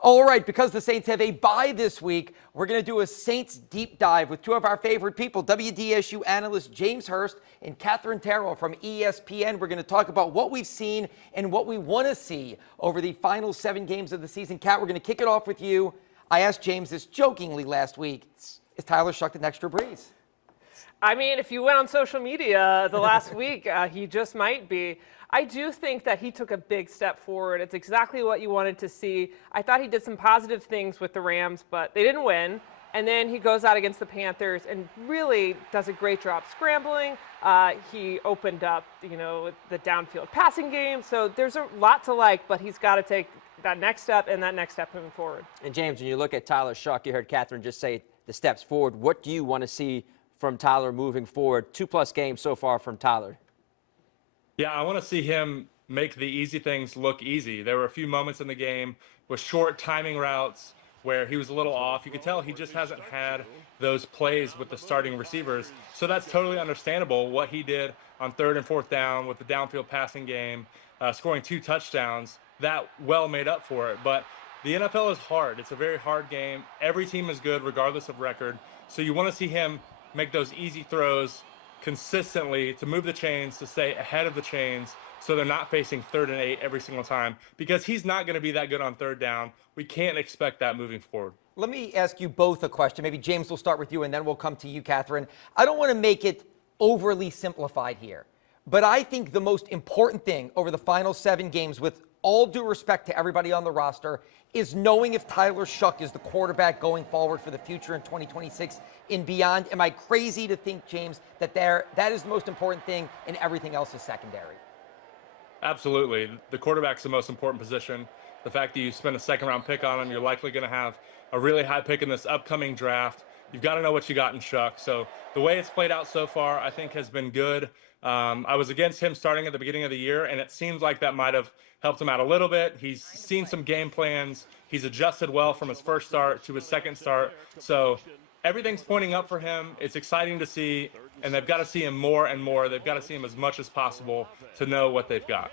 All right, because the Saints have a bye this week, we're going to do a Saints deep dive with two of our favorite people, WDSU analysts James Hurst and Catherine Terrell from ESPN. We're going to talk about what we've seen and what we want to see over the final 7 games of the season. Kat, we're going to kick it off with you. I asked James this jokingly last week. Is Tyler Shough an extra breeze? I mean, if you went on social media the last week, he just might be. I do think that he took a big step forward. It's exactly what you wanted to see. I thought he did some positive things with the Rams, but they didn't win. And then he goes out against the Panthers and really does a great job scrambling. He opened up, the downfield passing game. So there's a lot to like, but he's got to take that next step and that next step moving forward. And James, when you look at Tyler Shough, you heard Catherine just say the steps forward. What do you want to see from Tyler moving forward? 2+ games so far from Tyler. Yeah, I want to see him make the easy things look easy. There were a few moments in the game with short timing routes where he was a little off. You could tell he just hasn't had those plays with the starting receivers. So that's totally understandable what he did on 3rd and 4th down with the downfield passing game, scoring 2 touchdowns. That well made up for it. But the NFL is hard. It's a very hard game. Every team is good regardless of record. So you want to see him make those easy throws consistently to move the chains, to stay ahead of the chains so they're not facing 3rd and 8 every single time, because he's not going to be that good on 3rd down. We can't expect that moving forward. Let me ask you both a question. Maybe James will start with you and then we'll come to you, Catherine. I don't want to make it overly simplified here, but I think the most important thing over the final 7 games, with all due respect to everybody on the roster, is knowing if Tyler Shough is the quarterback going forward for the future in 2026 and beyond. Am I crazy to think, James, that is the most important thing and everything else is secondary? Absolutely. The quarterback's the most important position. The fact that you spend a 2nd-round pick on him, you're likely going to have a really high pick in this upcoming draft. You've got to know what you got in Shough. So the way it's played out so far, I think, has been good. I was against him starting at the beginning of the year, and it seems like that might have helped him out a little bit. He's seen some game plans. He's adjusted well from his first start to his second start. So everything's pointing up for him. It's exciting to see, and they've got to see him more and more. They've got to see him as much as possible to know what they've got.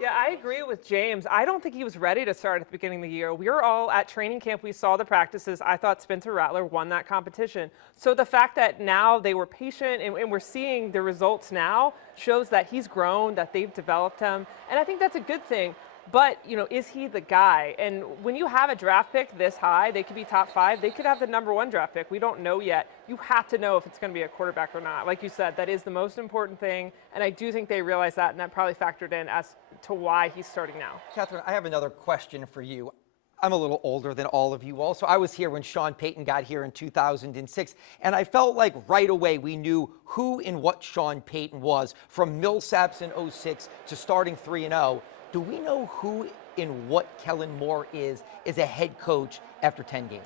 Yeah, I agree with James. I don't think he was ready to start at the beginning of the year. We were all at training camp. We saw the practices. I thought Spencer Rattler won that competition. So the fact that now they were patient and we're seeing the results now shows that he's grown, that they've developed him. And I think that's a good thing. But, is he the guy? And when you have a draft pick this high, they could be top 5. They could have the number 1 draft pick. We don't know yet. You have to know if it's going to be a quarterback or not. Like you said, that is the most important thing. And I do think they realize that, and that probably factored in as to why he's starting now. Catherine, I have another question for you. I'm a little older than all of you all, so I was here when Sean Payton got here in 2006, and I felt like right away we knew who and what Sean Payton was, from Millsaps in 06 to starting 3-0. Do we know who and what Kellen Moore is as a head coach after 10 games?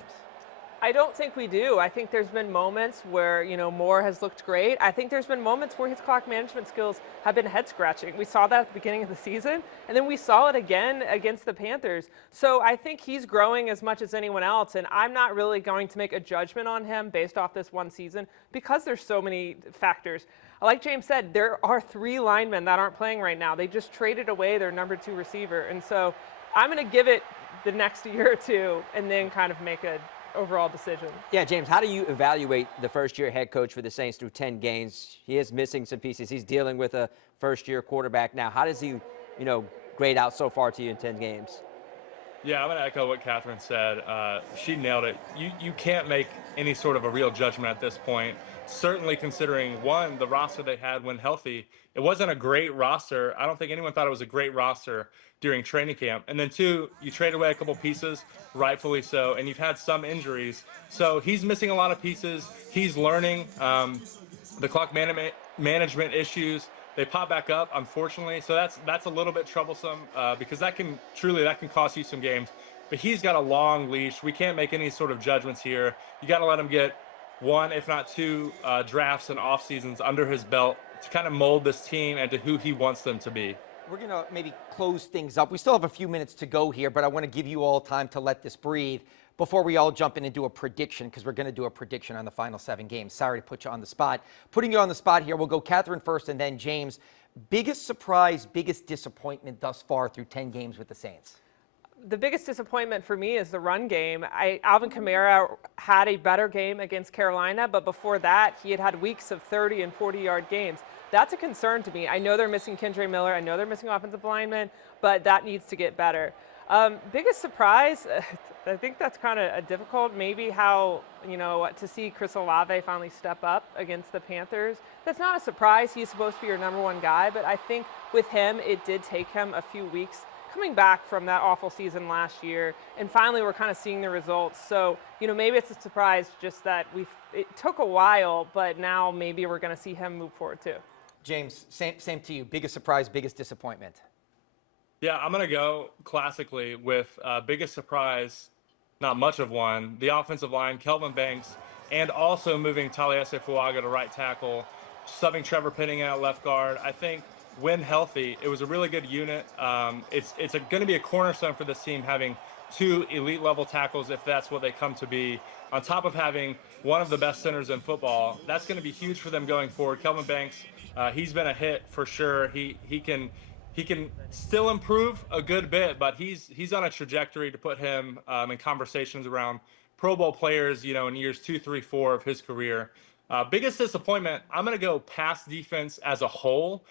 I don't think we do. I think there's been moments where, Moore has looked great. I think there's been moments where his clock management skills have been head-scratching. We saw that at the beginning of the season, and then we saw it again against the Panthers. So I think he's growing as much as anyone else, and I'm not really going to make a judgment on him based off this one season because there's so many factors. Like James said, there are 3 linemen that aren't playing right now. They just traded away their number 2 receiver, and so I'm going to give it the next year or 2 and then kind of make a overall decision. Yeah, James, how do you evaluate the first-year head coach for the Saints through 10 games? He is missing some pieces. He's dealing with a first-year quarterback now. How does he, grade out so far to you in 10 games? Yeah, I'm going to echo what Catherine said. She nailed it. You can't make any sort of a real judgment at this point, certainly considering, one, the roster they had when healthy. It wasn't a great roster. I don't think anyone thought it was a great roster during training camp. And then 2, you trade away a couple pieces, rightfully so, and you've had some injuries. So he's missing a lot of pieces. He's learning the clock management issues. They pop back up, unfortunately. So that's a little bit troublesome because that can cost you some games. But he's got a long leash. We can't make any sort of judgments here. You got to let him get 1, if not 2, drafts and off seasons under his belt to kind of mold this team and to who he wants them to be. We're going to maybe close things up. We still have a few minutes to go here, but I want to give you all time to let this breathe before we all jump in and do a prediction, because we're going to do a prediction on the final 7 games. Sorry to put you on the spot. Putting you on the spot here, we'll go Catherine first and then James. Biggest surprise, biggest disappointment thus far through 10 games with the Saints? the biggest disappointment for me is the run game. Alvin Kamara had a better game against Carolina, but before that, he had weeks of 30 and 40-yard games. That's a concern to me. I know they're missing Kendre Miller. I know they're missing offensive linemen, but that needs to get better. Biggest surprise, I think that's kind of difficult. Maybe how, to see Chris Olave finally step up against the Panthers. That's not a surprise. He's supposed to be your number one guy, but I think with him, it did take him a few weeks coming back from that awful season last year, and finally we're kind of seeing the results. So, maybe it's a surprise just that it took a while, but now maybe we're going to see him move forward too. James, same to you. Biggest surprise, biggest disappointment. Yeah, I'm going to go classically with biggest surprise, not much of one, the offensive line, Kelvin Banks, and also moving Taliesin Fuaga to right tackle, subbing Trevor Penning at left guard. I think when healthy, it was a really good unit. It's going to be a cornerstone for this team having two elite level tackles if that's what they come to be, on top of having one of the best centers in football. That's going to be huge for them going forward. Kelvin Banks, he's been a hit for sure. He can still improve a good bit, but he's on a trajectory to put him in conversations around Pro Bowl players, in years 2, 3, 4 of his career. Biggest disappointment, I'm going to go pass defense as a whole,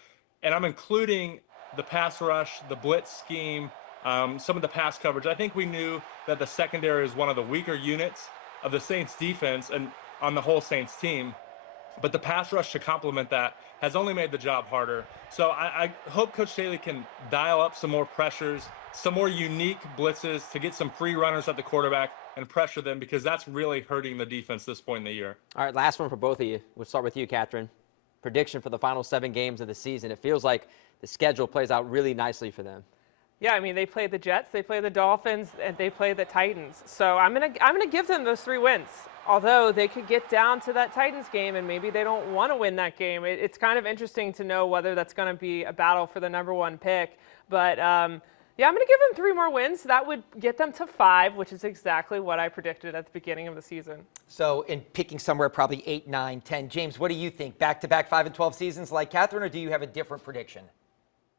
and I'm including the pass rush, the blitz scheme, some of the pass coverage. I think we knew that the secondary is one of the weaker units of the Saints defense and on the whole Saints team. But the pass rush to complement that has only made the job harder. So I hope Coach Staley can dial up some more pressures, some more unique blitzes to get some free runners at the quarterback and pressure them, because that's really hurting the defense this point in the year. All right, last one for both of you. We'll start with you, Catherine. Prediction for the final 7 games of the season. It feels like the schedule plays out really nicely for them. Yeah, I mean, they play the Jets, they play the Dolphins, and they play the Titans. So I'm gonna give them those 3 wins. Although they could get down to that Titans game and maybe they don't want to win that game. It's kind of interesting to know whether that's going to be a battle for the number 1 pick. But yeah, I'm going to give them 3 more wins. That would get them to 5, which is exactly what I predicted at the beginning of the season. So in picking somewhere probably 8, 9, 10. James, what do you think? Back-to-back 5 and 12 seasons like Catherine, or do you have a different prediction?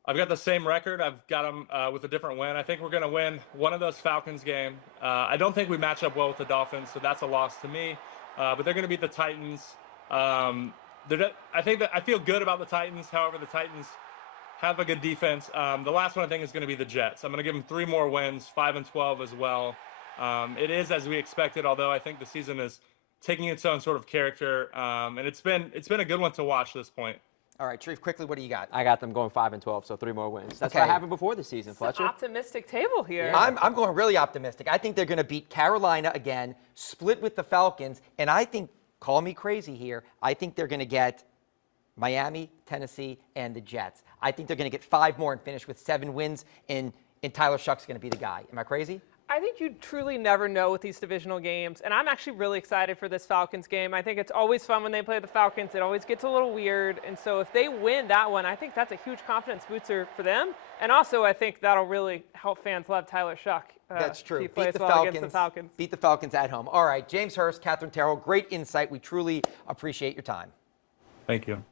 I've got the same record. I've got them with a different win. I think we're going to win one of those Falcons game. I don't think we match up well with the Dolphins, so that's a loss to me. But they're going to beat the Titans. I feel good about the Titans. However, the Titans have a good defense. The last one I think is going to be the Jets. I'm going to give them 3 more wins, 5 and 12 as well. It is as we expected, although I think the season is taking its own sort of character, and it's been a good one to watch this point. All right, Sharif, quickly, what do you got? I got them going 5 and 12, so 3 more wins. That's Okay. what happened before the season, It's an Fletcher. optimistic table here. I'm going really optimistic. I think they're going to beat Carolina again, split with the Falcons, and I think, call me crazy here, I think they're going to get Miami, Tennessee, and the Jets. I think they're going to get 5 more and finish with 7 wins, and Tyler Shuck's going to be the guy. Am I crazy? I think you truly never know with these divisional games, and I'm actually really excited for this Falcons game. I think it's always fun when they play the Falcons. It always gets a little weird, and so if they win that one, I think that's a huge confidence booster for them, and also I think that'll really help fans love Tyler Shuck. That's true. He plays well against the Falcons. Beat the Falcons at home. All right, James Hurst, Catherine Terrell, great insight. We truly appreciate your time. Thank you.